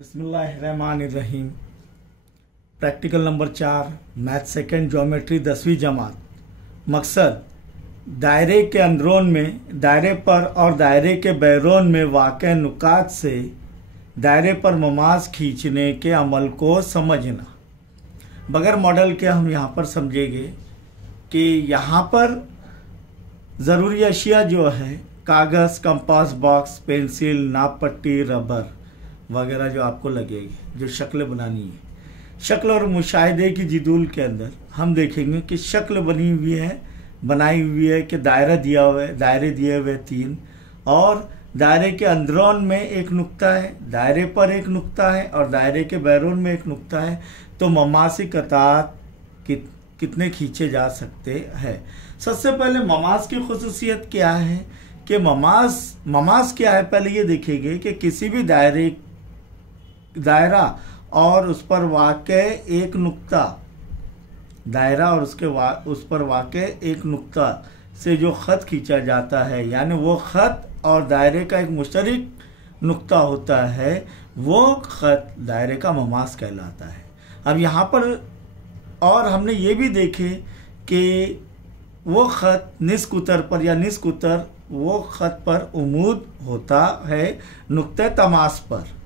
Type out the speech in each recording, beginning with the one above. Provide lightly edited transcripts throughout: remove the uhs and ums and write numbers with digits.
बिस्मिल्लाहिर्रहमानिर्रहीम। Practical number 4 math second geometry 10वीं जमात। मकसद दायरे के अंदरून में दायरे पर और दायरे के बैरून में वाक़े नुकात से दायरे पर ममाज खींचने के अमल को समझना। बगैर मॉडल के हम यहाँ पर समझेंगे कि यहाँ पर ज़रूरी अशिया जो है कागज़, कंपास बॉक्स, पेंसिल, नाप पट्टी, रबर वगैरह जो आपको लगेगी, जो शक्ल बनानी है। शक्ल और मुशाहिदे की जिदूल के अंदर हम देखेंगे कि शक्ल बनाई हुई है कि दायरा दिया हुआ है, दायरे दिए हुए 3 और दायरे के अंदरून में एक नुक्ता है, दायरे पर एक नुक्ता है और दायरे के बैरून में एक नुक्ता है। तो ममासी कतात कितने खींचे जा सकते हैं। सबसे पहले ममाज की खुसूसियत क्या है कि ममाज क्या है, पहले ये देखेंगे कि किसी भी दायरा और उस पर वाक़े एक नुक्ता, दायरा और उस पर वाक़े एक नुक्ता से जो ख़त खींचा जाता है, यानी वो ख़त और दायरे का एक मुश्तरक नुक्ता होता है, वो ख़त दायरे का ममाज कहलाता है। अब यहाँ पर और हमने ये भी देखे कि वो ख़त निस्कुतर पर या निस्कुतर वो ख़त पर उमूद होता है नुक्ते तमास पर।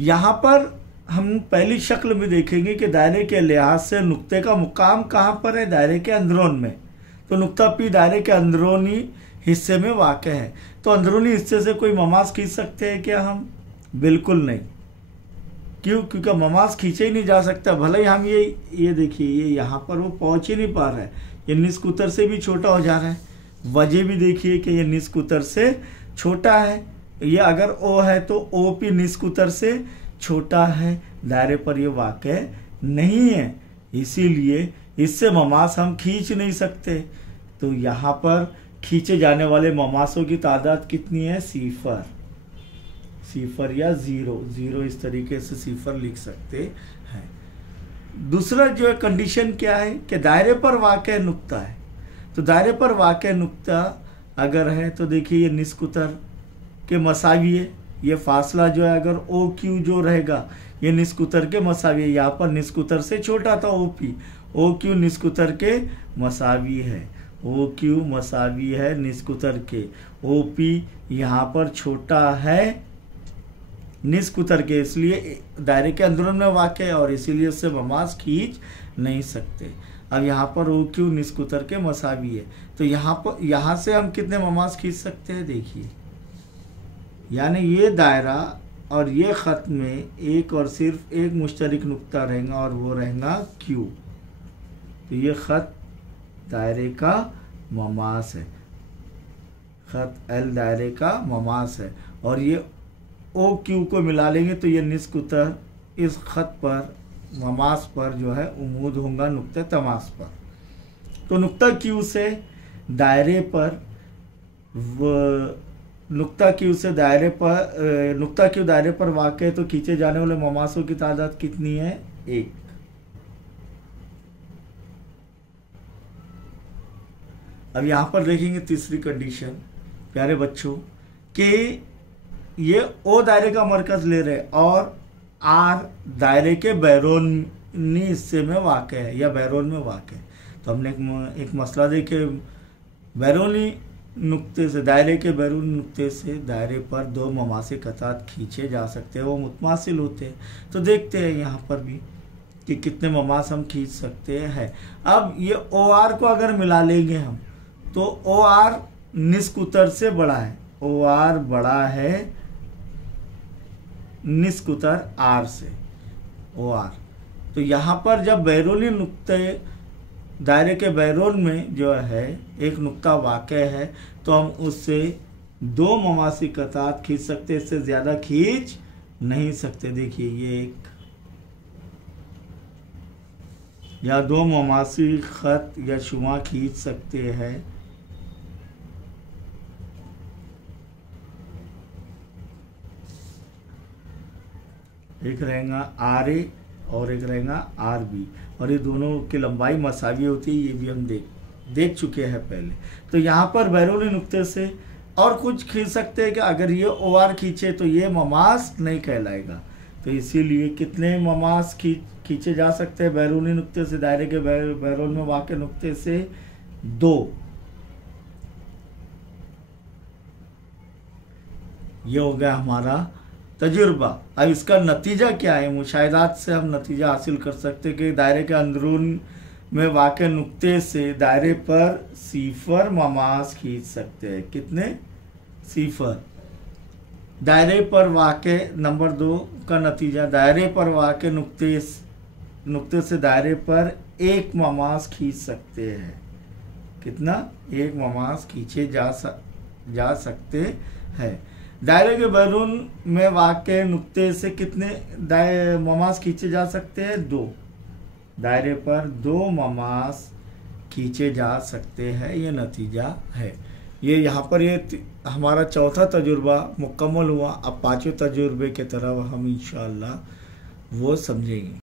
यहाँ पर हम पहली शक्ल में देखेंगे कि दायरे के लिहाज से नुक्ते का मुकाम कहाँ पर है, दायरे के अंदरून में। तो नुक्ता पी दायरे के अंदरूनी हिस्से में वाक़ है। तो अंदरूनी हिस्से से कोई ममाज खींच सकते हैं क्या हम? बिल्कुल नहीं। क्यों? क्योंकि ममाज खींचे ही नहीं जा सकता। भले ही हम ये देखिए, ये यहाँ पर वो पहुँच ही नहीं पा रहा है, ये निस्कुतर से भी छोटा हो जा रहा है। वजह भी देखिए कि ये निस्कुतर से छोटा है। ये अगर ओ है तो ओ पी निस्कुतर से छोटा है, दायरे पर ये वाक़ नहीं है, इसीलिए इससे ममास हम खींच नहीं सकते। तो यहाँ पर खींचे जाने वाले ममासों की तादाद कितनी है? सिफर या ज़ीरो, इस तरीके से सिफर लिख सकते हैं। दूसरा जो है कंडीशन क्या है कि दायरे पर वाक़ नुक्ता है। तो दायरे पर वाक़ नुक्ता अगर है तो देखिए ये निस्कुतर के मसावी है। ये फासला जो है अगर ओ क्यू जो रहेगा ये निस्कुतर के मसावी है। यहाँ पर निस्कुतर से छोटा था ओ पी, ओ क्यू निस्कुतर के मसावी है, ओ क्यू मसावी है निस्कुतर के, ओ पी यहाँ पर छोटा है निस्कुतर के, इसलिए दायरे के अंदरून में वाक़ है और इसीलिए उससे ममाज खींच नहीं सकते। अब यहाँ पर ओ क्यू निस्कुतर के मसावी है, तो यहाँ से हम कितने ममाज खींच सकते हैं? देखिए, यानी ये दायरा और ये ख़त में एक और सिर्फ एक मुश्तरक नुक्ता रहेगा और वो रहेगा क्यू। तो ये ख़त दायरे का ममास है, ख़त एल दायरे का ममास है और ये ओ क्यू को मिला लेंगे तो ये निस्कुतर इस ख़त पर ममास पर जो है उमूद होगा नुक्ते तमास पर। तो नुक्ता क्यू से दायरे पर नुक्ता क्यू दायरे पर वाक़ है, तो खींचे जाने वाले ममासों की तादाद कितनी है? 1। अब यहाँ पर देखेंगे तीसरी कंडीशन प्यारे बच्चों कि ये ओ दायरे का मरकज ले रहे और आर दायरे के बैरूनी हिस्से में वाक़ है या बैरून में वाक़ है। तो हमने एक मसला देखे, बैरूनी नुक्ते से, दायरे के बैरूनी नुक्ते से दायरे पर 2 ममासी कतात खींचे जा सकते हैं, वो मुतमासिल होते हैं। तो देखते हैं यहाँ पर भी कि कितने ममास हम खींच सकते हैं। अब ये ओ आर को अगर मिला लेंगे हम तो ओ आर निस्कुतर से बड़ा है, ओ आर बड़ा है निस्कुतर आर से, ओ आर। तो यहाँ पर जब बैरूनी नुक्ते दायरे के बैरून में जो है एक नुक्ता वाक़ है तो हम उससे 2 ममासी कतात खींच सकते, इससे ज़्यादा खींच नहीं सकते। देखिए ये एक या 2 ममासी ख़त या शुमा खींच सकते हैं। एक रहेगा आर ए और एक रहेगा आर बी और ये दोनों की लंबाई मसावी होती है, ये भी हम देख चुके हैं पहले। तो यहाँ पर बैरूनी नुक्ते से और कुछ खींच सकते हैं कि अगर ये OR खींचे तो ये ममास नहीं कहलाएगा। तो इसीलिए कितने ममास खींचे जा सकते हैं बैरूनी नुक्ते से दायरे के बैरून में वाक़ नुक्ते से? 2। ये हो गया हमारा तजुर्बा। अब इसका नतीजा क्या है? मुशाहिदात से हम नतीजा हासिल कर सकते हैं कि दायरे के अंदरून में वाक़ नुक्ते से दायरे पर 0 ममास खींच सकते हैं। कितने? 0। दायरे पर वाक़ नंबर 2 का नतीजा, दायरे पर वाक़ नुक्ते से दायरे पर 1 ममास खींच सकते हैं। कितना? 1 ममास खींचे जा सकते हैं। दायरे के बैरून में वाक़ नुक्ते से कितने ममास खींचे जा सकते हैं? 2। दायरे पर 2 ममास खींचे जा सकते हैं। ये नतीजा है। ये यहाँ पर ये हमारा चौथा तजुर्बा मुकम्मल हुआ। अब 5वें तजुर्बे की तरफ हम इंशाअल्लाह वो समझेंगे।